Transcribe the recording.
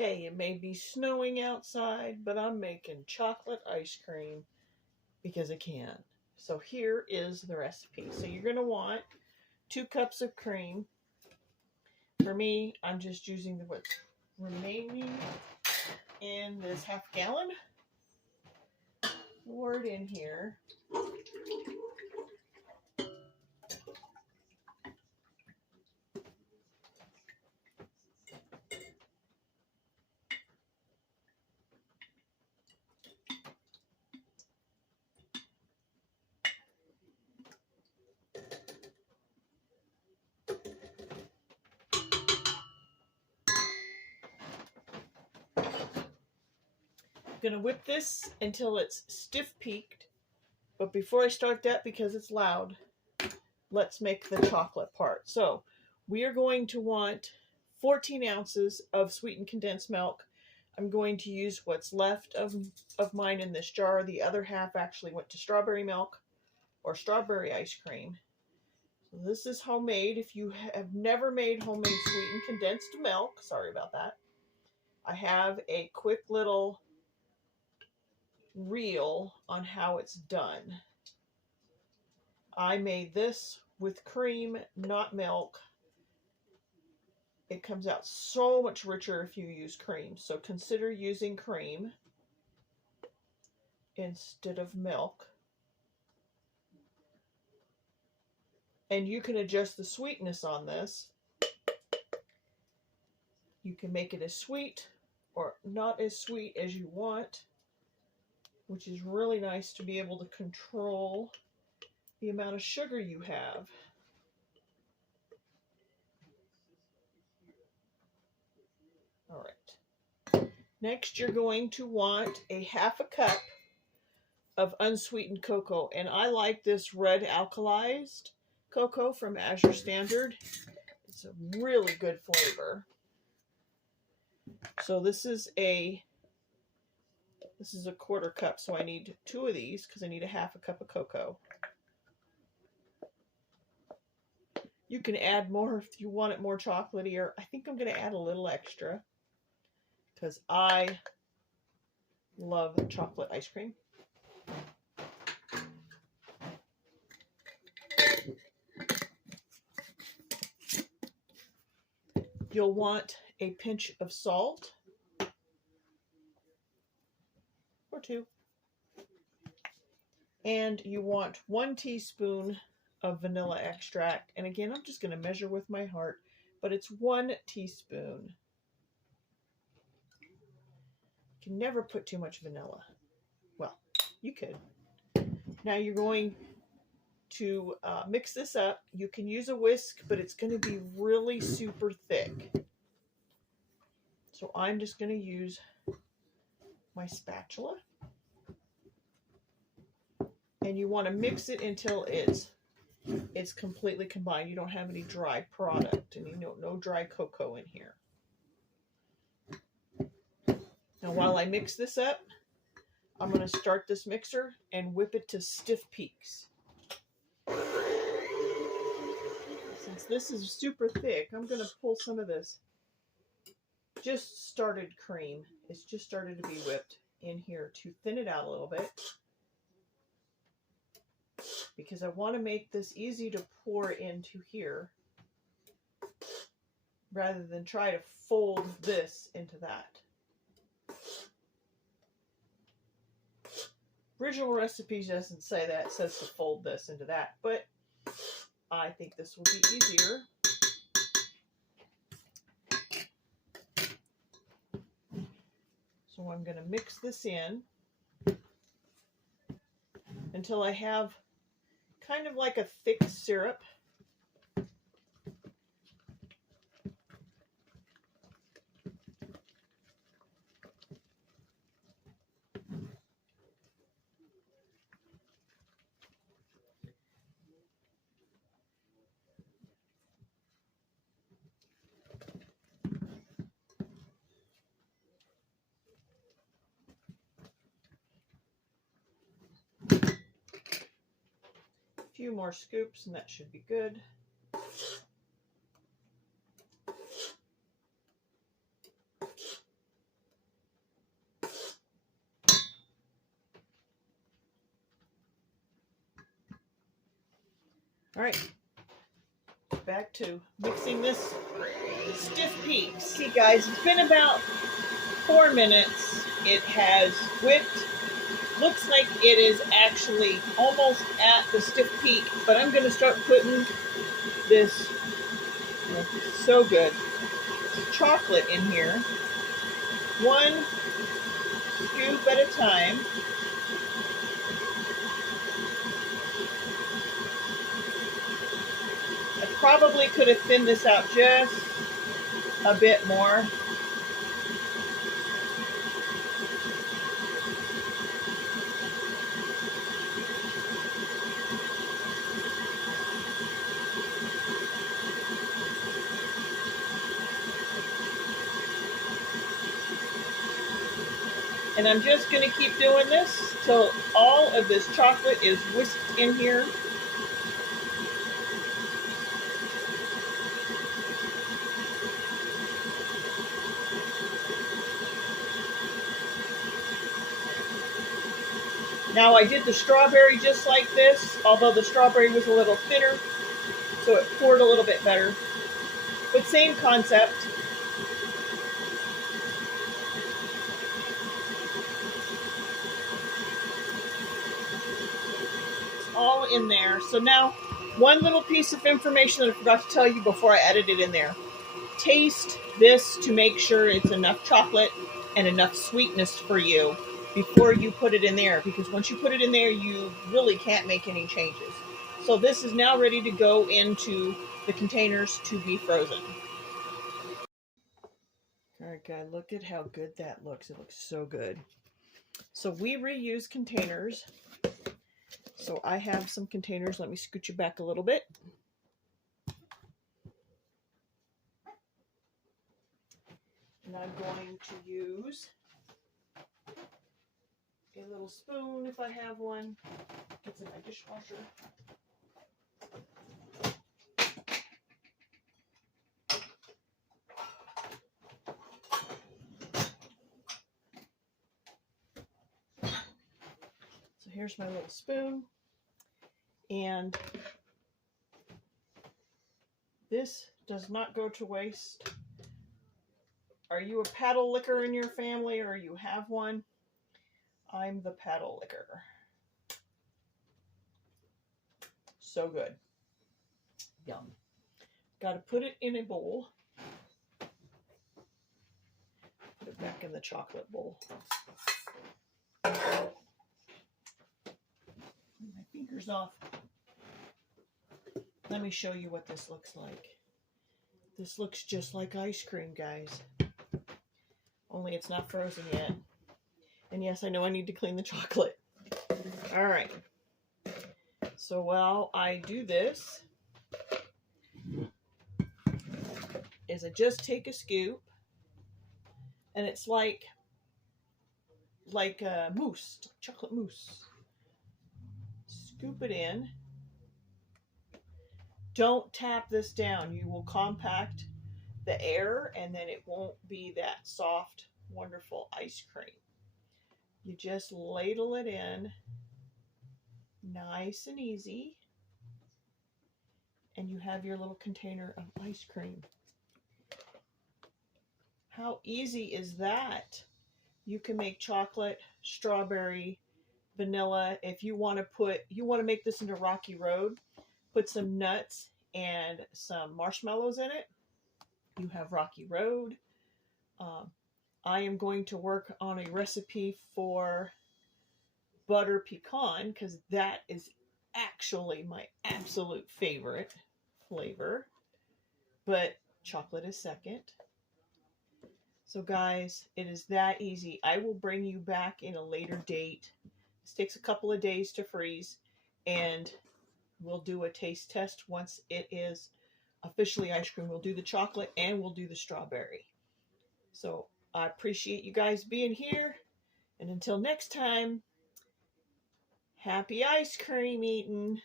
Okay, it may be snowing outside, but I'm making chocolate ice cream because I can. So here is the recipe. So you're going to want 2 cups of cream. For me, I'm just using what's remaining in this half gallon. Pour it in here. I'm going to whip this until it's stiff peaked. But before I start that, because it's loud, let's make the chocolate part. So we are going to want 14 ounces of sweetened condensed milk. I'm going to use what's left of mine in this jar. The other half actually went to strawberry milk or strawberry ice cream. So this is homemade. If you have never made homemade sweetened condensed milk, sorry about that. I have a quick little reel on how it's done. I made this with cream, not milk. It comes out so much richer if you use cream. So consider using cream instead of milk. And you can adjust the sweetness on this. You can make it as sweet or not as sweet as you want, which is really nice to be able to control the amount of sugar you have. All right. Next, you're going to want a half a cup of unsweetened cocoa. And I like this red alkalized cocoa from Azure Standard. It's a really good flavor. So this is a quarter cup, so I need 2 of these because I need a half a cup of cocoa. You can add more if you want it more chocolatey, or I think I'm going to add a little extra because I love chocolate ice cream. You'll want a pinch of salt, or 2. And you want 1 teaspoon of vanilla extract. And again, I'm just going to measure with my heart, but it's 1 teaspoon. You can never put too much vanilla. Well, you could. Now you're going to mix this up. You can use a whisk, but it's going to be really super thick. So I'm just going to use my spatula. And you want to mix it until it's completely combined. You don't have any dry product, and no dry cocoa in here. Now while I mix this up, I'm going to start this mixer and whip it to stiff peaks. Since this is super thick, I'm going to pull some of this just started cream. It's just started to be whipped in here to thin it out a little bit, because I want to make this easy to pour into here rather than try to fold this into that. Original recipes doesn't say that, it says to fold this into that, but I think this will be easier. So I'm going to mix this in until I have kind of like a thick syrup. A few more scoops and that should be good. All right, back to mixing this stiff peak. See guys, it's been about 4 minutes. It has whipped. Looks like it is actually almost at the stiff peak, but I'm going to start putting this, so good, chocolate in here. 1 scoop at a time. I probably could have thinned this out just a bit more. And I'm just going to keep doing this till all of this chocolate is whisked in here. Now I did the strawberry just like this, although the strawberry was a little thinner, so it poured a little bit better. But same concept. It's all in there. So now, one little piece of information that I forgot to tell you before I added it in there. Taste this to make sure it's enough chocolate and enough sweetness for you before you put it in there, because once you put it in there, you really can't make any changes. So this is now ready to go into the containers to be frozen. All right, guys, look at how good that looks. It looks so good. So we reuse containers. So I have some containers. Let me scoot you back a little bit. And I'm going to use a little spoon if I have one. It's in my dishwasher. So here's my little spoon. And this does not go to waste. Are you a paddle licker in your family, or you have one? I'm the paddle licker. So good. Yum. Got to put it in a bowl. Put it back in the chocolate bowl. My finger's off. Let me show you what this looks like. This looks just like ice cream, guys. Only it's not frozen yet. And yes, I know I need to clean the chocolate. All right. So while I do this, is I just take a scoop, and it's like a mousse, chocolate mousse. Scoop it in. Don't tap this down. You will compact the air, and then it won't be that soft, wonderful ice cream. You just ladle it in, nice and easy, and you have your little container of ice cream. How easy is that? You can make chocolate, strawberry, vanilla. If you want to make this into Rocky Road, put some nuts and some marshmallows in it. You have Rocky Road. I am going to work on a recipe for butter pecan, because that is actually my absolute favorite flavor. But chocolate is second. So guys, it is that easy. I will bring you back in a later date. This takes a couple of days to freeze, and we'll do a taste test once it is officially ice cream. We'll do the chocolate and we'll do the strawberry. So I appreciate you guys being here. And until next time, happy ice cream eating.